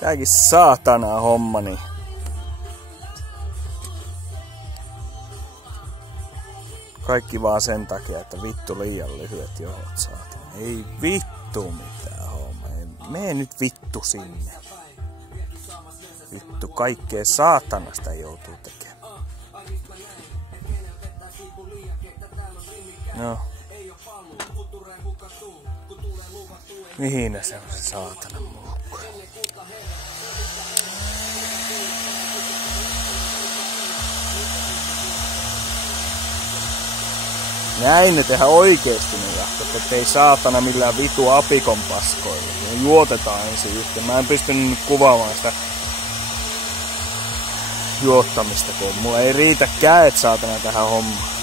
Tääkin saatana hommani. Kaikki vaan sen takia, että vittu liian lyhyet johot saatana. Ei vittu mitään homma. Mene nyt vittu sinne. Vittu kaikkea saatanasta joutuu tekemään. No. Mihin se on se saatana mulkku? Näin ne tehdään oikeesti ne jahtot, ettei saatana millään vitu apikon paskoilla. Ne juotetaan ensin yhteen. Mä en pystynyt nyt kuvaamaan sitä juottamista, kun mulla ei riitä käet saatana tähän hommaan.